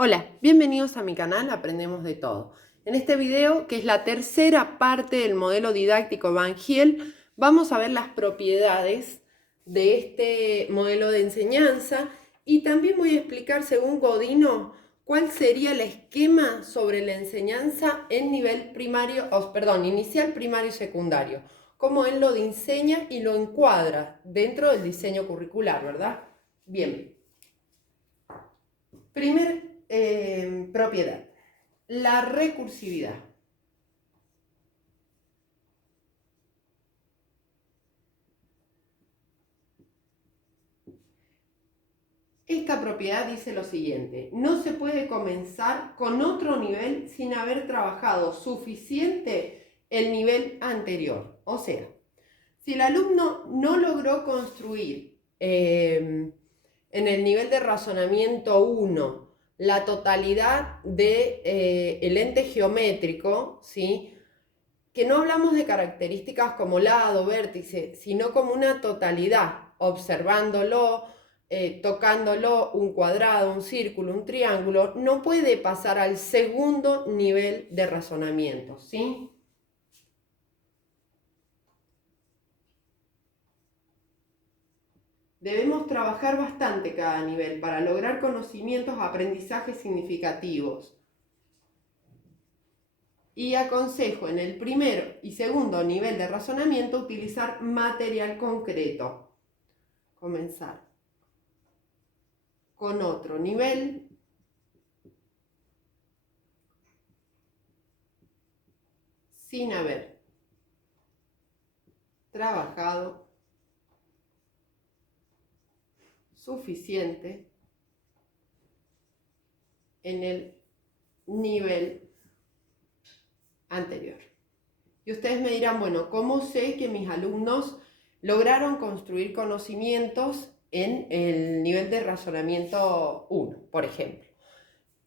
Hola, bienvenidos a mi canal Aprendemos de Todo. En este video, que es la tercera parte del modelo didáctico Van Giel, vamos a ver las propiedades de este modelo de enseñanza y también voy a explicar, según Godino, cuál sería el esquema sobre la enseñanza en nivel primario, inicial, primario y secundario. Cómo él lo diseña y lo encuadra dentro del diseño curricular, ¿verdad? Bien. Primer propiedad, la recursividad. Esta propiedad dice lo siguiente: no se puede comenzar con otro nivel sin haber trabajado suficiente el nivel anterior. O sea, si el alumno no logró construir en el nivel de razonamiento 1 la totalidad del ente geométrico, ¿sí? Que no hablamos de características como lado, vértice, sino como una totalidad, observándolo, tocándolo, un cuadrado, un círculo, un triángulo, no puede pasar al segundo nivel de razonamiento, ¿sí? Debemos trabajar bastante cada nivel para lograr conocimientos, aprendizajes significativos. Y aconsejo en el primero y segundo nivel de razonamiento utilizar material concreto. Comenzar con otro nivel sin haber trabajado suficiente en el nivel anterior. Y ustedes me dirán, bueno, ¿cómo sé que mis alumnos lograron construir conocimientos en el nivel de razonamiento 1, por ejemplo?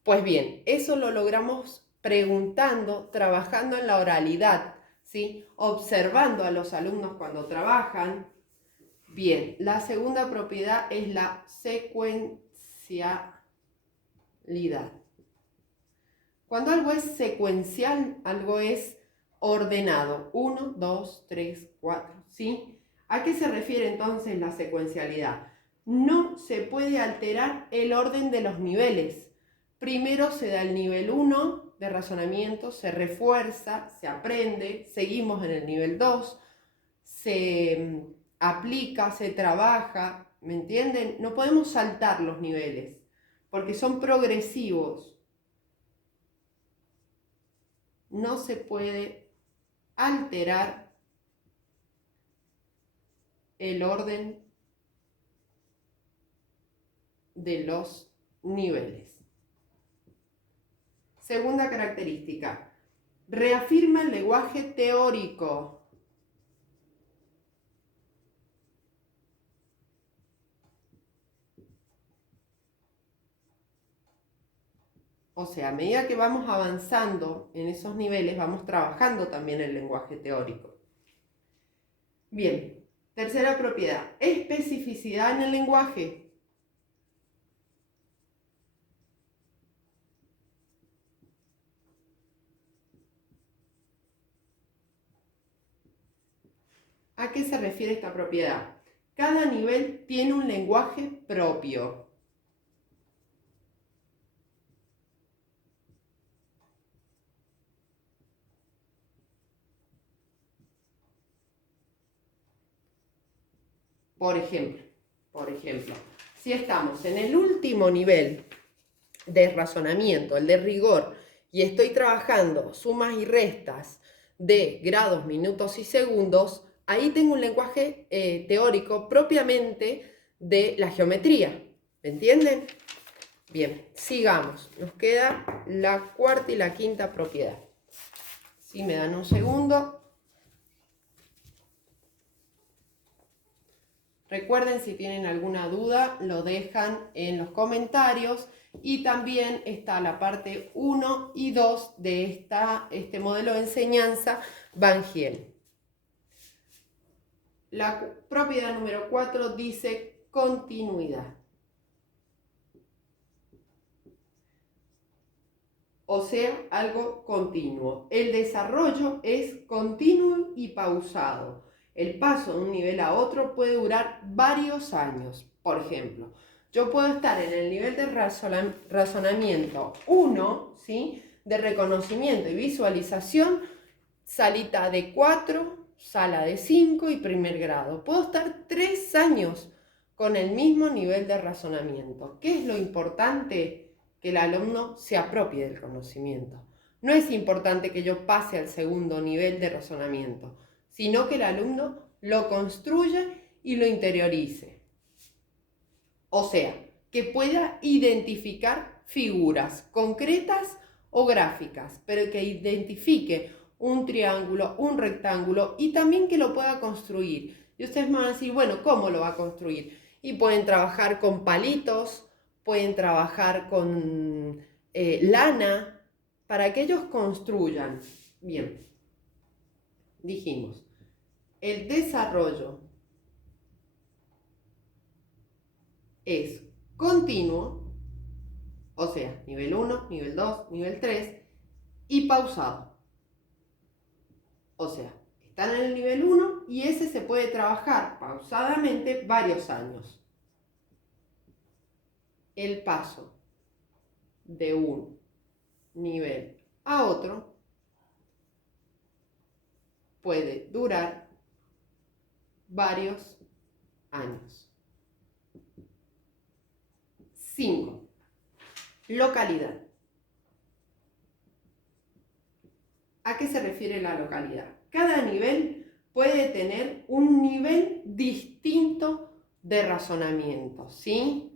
Pues bien, eso lo logramos preguntando, trabajando en la oralidad, ¿sí? Observando a los alumnos cuando trabajan. Bien, la segunda propiedad es la secuencialidad. Cuando algo es secuencial, algo es ordenado. 1, 2, 3, 4, ¿sí? ¿A qué se refiere entonces la secuencialidad? No se puede alterar el orden de los niveles. Primero se da el nivel 1 de razonamiento, se refuerza, se aprende, seguimos en el nivel 2, se aplica, se trabaja, ¿me entienden? No podemos saltar los niveles, porque son progresivos. No se puede alterar el orden de los niveles. Segunda característica, reafirma el lenguaje teórico. O sea, a medida que vamos avanzando en esos niveles, vamos trabajando también el lenguaje teórico. Bien, tercera propiedad, especificidad en el lenguaje. ¿A qué se refiere esta propiedad? Cada nivel tiene un lenguaje propio. Por ejemplo, si estamos en el último nivel de razonamiento, el de rigor, y estoy trabajando sumas y restas de grados, minutos y segundos, ahí tengo un lenguaje teórico propiamente de la geometría. ¿Me entienden? Bien, sigamos. Nos queda la cuarta y la quinta propiedad. Si me dan un segundo. Recuerden, si tienen alguna duda, lo dejan en los comentarios. Y también está la parte 1 y 2 de este modelo de enseñanza Van Giel. La propiedad número 4 dice continuidad. o sea, algo continuo. El desarrollo es continuo y pausado. El paso de un nivel a otro puede durar varios años. Por ejemplo, yo puedo estar en el nivel de razonamiento 1, ¿sí? De reconocimiento y visualización, salita de 4, sala de 5 y primer grado. Puedo estar 3 años con el mismo nivel de razonamiento. ¿Qué es lo importante? Que el alumno se apropie del conocimiento. No es importante que yo pase al segundo nivel de razonamiento, sino que el alumno lo construya y lo interiorice. O sea, que pueda identificar figuras concretas o gráficas, pero que identifique un triángulo, un rectángulo y también que lo pueda construir. Y ustedes me van a decir, bueno, ¿cómo lo va a construir? Y pueden trabajar con palitos, pueden trabajar con lana, para que ellos construyan. Bien, dijimos, el desarrollo es continuo, o sea, nivel 1, nivel 2, nivel 3, y pausado. O sea, están en el nivel 1 y ese se puede trabajar pausadamente varios años. El paso de un nivel a otro puede durar varios años. 5. Localidad. ¿A qué se refiere la localidad? Cada nivel puede tener un nivel distinto de razonamiento, ¿sí?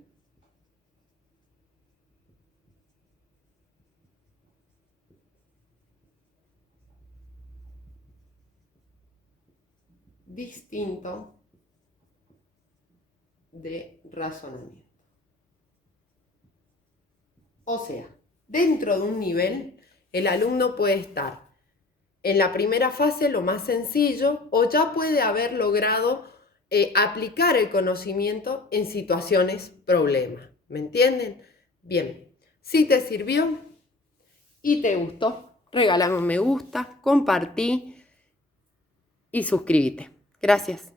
Distinto de razonamiento. O sea, dentro de un nivel, el alumno puede estar en la primera fase, lo más sencillo, o ya puede haber logrado aplicar el conocimiento en situaciones problema. ¿Me entienden? Bien, si te sirvió y te gustó, regálame un me gusta, compartí y suscríbete. Gracias.